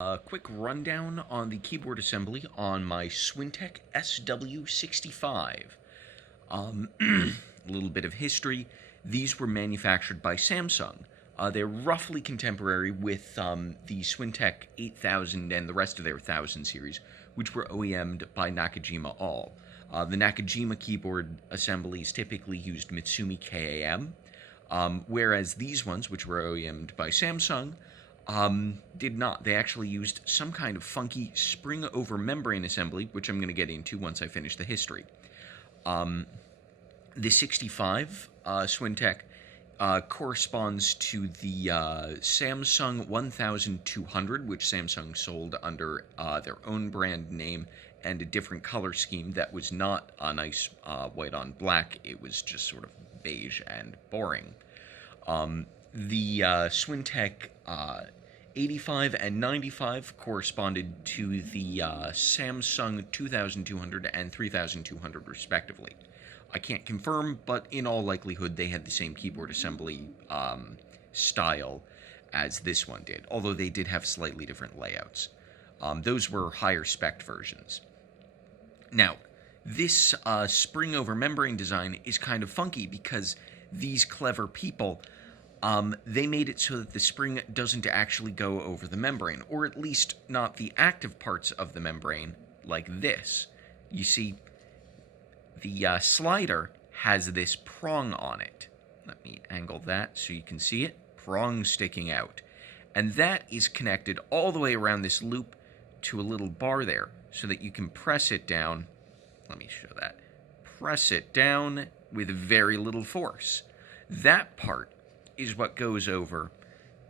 A quick rundown on the keyboard assembly on my Swintec SW65. A little bit of history. These were manufactured by Samsung. They're roughly contemporary with the Swintec 8000 and the rest of their 1000 series, which were OEM'd by Nakajima All. The Nakajima keyboard assemblies typically used Mitsumi KAM, whereas these ones, which were OEM'd by Samsung, did not. They actually used some kind of funky spring over membrane assembly, which I'm going to get into once I finish the history. The 65 Swintec corresponds to the Samsung 1200, which Samsung sold under their own brand name and a different color scheme that was not a nice white on black. It was just sort of beige and boring. The Swintec 85 and 95 corresponded to the Samsung 2200 and 3200 respectively. I can't confirm, but in all likelihood they had the same keyboard assembly style as this one did, although they did have slightly different layouts. Those were higher spec versions. Now, this spring over membrane design is kind of funky because these clever people, they made it so that the spring doesn't actually go over the membrane, or at least not the active parts of the membrane, like this. You see, the slider has this prong on it. Let me angle that so you can see it. Prong sticking out. And that is connected all the way around this loop to a little bar there, so that you can press it down. Let me show that. Press it down with very little force. That part is what goes over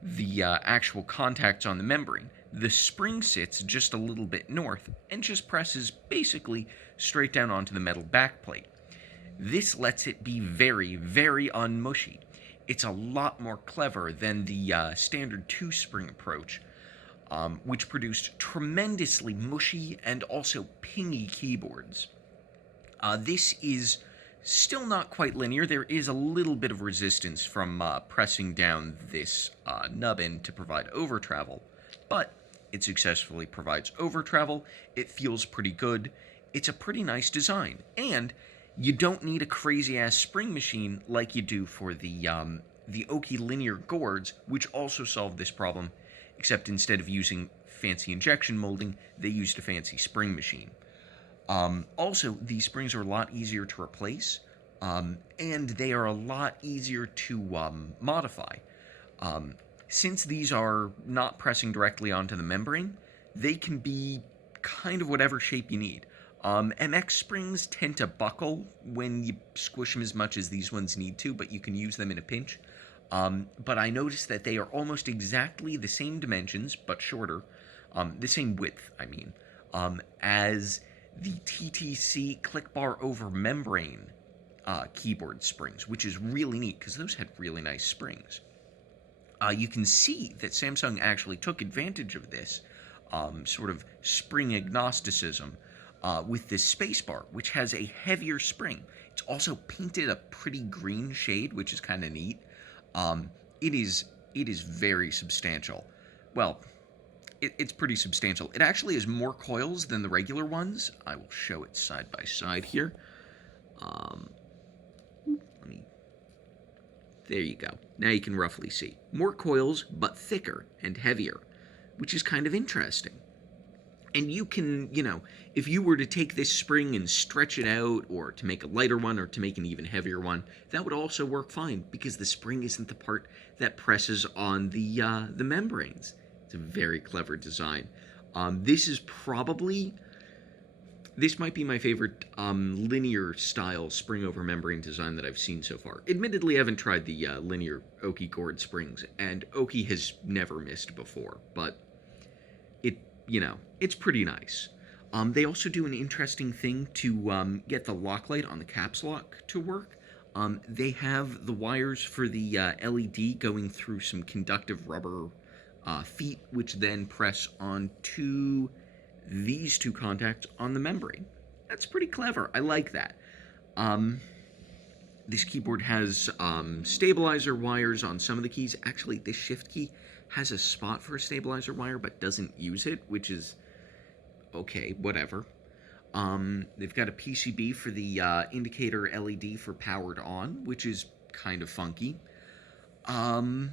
the actual contacts on the membrane. The spring sits just a little bit north and just presses basically straight down onto the metal backplate. This lets it be very, very unmushy. It's a lot more clever than the standard two-spring approach, which produced tremendously mushy and also pingy keyboards. This is still not quite linear. There is a little bit of resistance from pressing down this nubbin to provide over travel, but it successfully provides over travel. It feels pretty good. It's a pretty nice design, and you don't need a crazy-ass spring machine like you do for the Oki linear gourds, which also solve this problem, except instead of using fancy injection molding, they used a fancy spring machine. Also, these springs are a lot easier to replace, and they are a lot easier to modify. Since these are not pressing directly onto the membrane, they can be kind of whatever shape you need. MX springs tend to buckle when you squish them as much as these ones need to, but you can use them in a pinch. But I noticed that they are almost exactly the same dimensions, but shorter, the same width, I mean, as the TTC click bar over membrane keyboard springs, which is really neat because those had really nice springs. You can see that Samsung actually took advantage of this sort of spring agnosticism with this spacebar, which has a heavier spring. It's also painted a pretty green shade, which is kind of neat. It is very substantial. Well, it's pretty substantial. It actually has more coils than the regular ones. I will show it side by side here. There you go. Now you can roughly see. More coils, but thicker and heavier, which is kind of interesting. And you can, if you were to take this spring and stretch it out, or to make a lighter one, or to make an even heavier one, that would also work fine, because the spring isn't the part that presses on the membranes. It's a very clever design. This might be my favorite linear style spring over membrane design that I've seen so far. Admittedly, I haven't tried the linear Oki gourd springs, and Oki has never missed before, but it's pretty nice. They also do an interesting thing to get the lock light on the caps lock to work. They have the wires for the LED going through some conductive rubber feet, which then press onto these two contacts on the membrane. That's pretty clever. I like that. This keyboard has stabilizer wires on some of the keys. Actually, this shift key has a spot for a stabilizer wire but doesn't use it, which is okay, whatever. They've got a PCB for the indicator LED for powered on, which is kind of funky. And,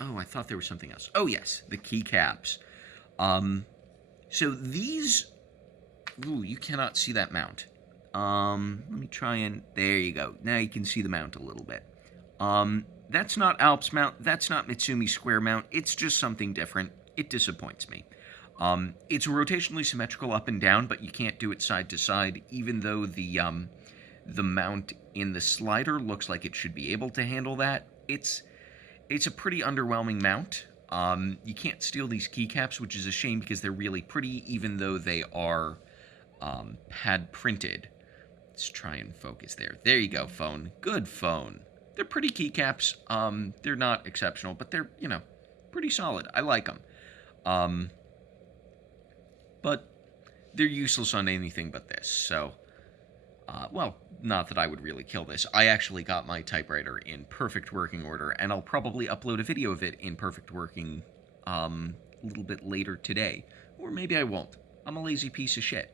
oh, I thought there was something else. Oh, yes, the keycaps. So these, ooh, you cannot see that mount. Let me try and, there you go. Now you can see the mount a little bit. That's not Alps mount, that's not Mitsumi square mount, it's just something different. It disappoints me. It's rotationally symmetrical up and down, but you can't do it side to side, even though the mount in the slider looks like it should be able to handle that. It's a pretty underwhelming mount. You can't steal these keycaps, which is a shame because they're really pretty, even though they are pad printed. Let's try and focus there. There you go, phone. Good phone. They're pretty keycaps. They're not exceptional, but they're, you know, pretty solid. I like them. But they're useless on anything but this, so... well, not that I would really kill this. I actually got my typewriter in perfect working order, and I'll probably upload a video of it in perfect working a little bit later today. Or maybe I won't. I'm a lazy piece of shit.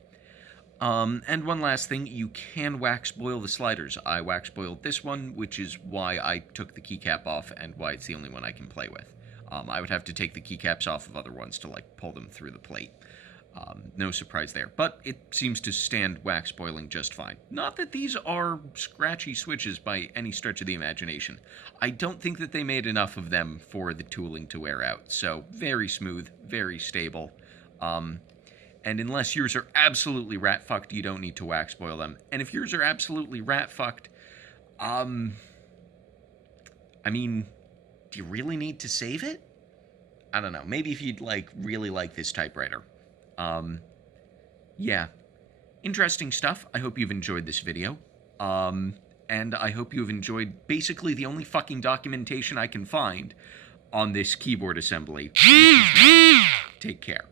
And one last thing, you can wax boil the sliders. I wax boiled this one, which is why I took the keycap off and why it's the only one I can play with. I would have to take the keycaps off of other ones to, like, pull them through the plate. No surprise there, but it seems to stand wax boiling just fine. Not that these are scratchy switches by any stretch of the imagination. I don't think that they made enough of them for the tooling to wear out, so very smooth, very stable. And unless yours are absolutely rat-fucked, you don't need to wax boil them. And if yours are absolutely rat-fucked, I mean, do you really need to save it? I don't know. Maybe if you'd, like, really like this typewriter. Yeah. Interesting stuff. I hope you've enjoyed this video. And I hope you've enjoyed basically the only fucking documentation I can find on this keyboard assembly. Take care.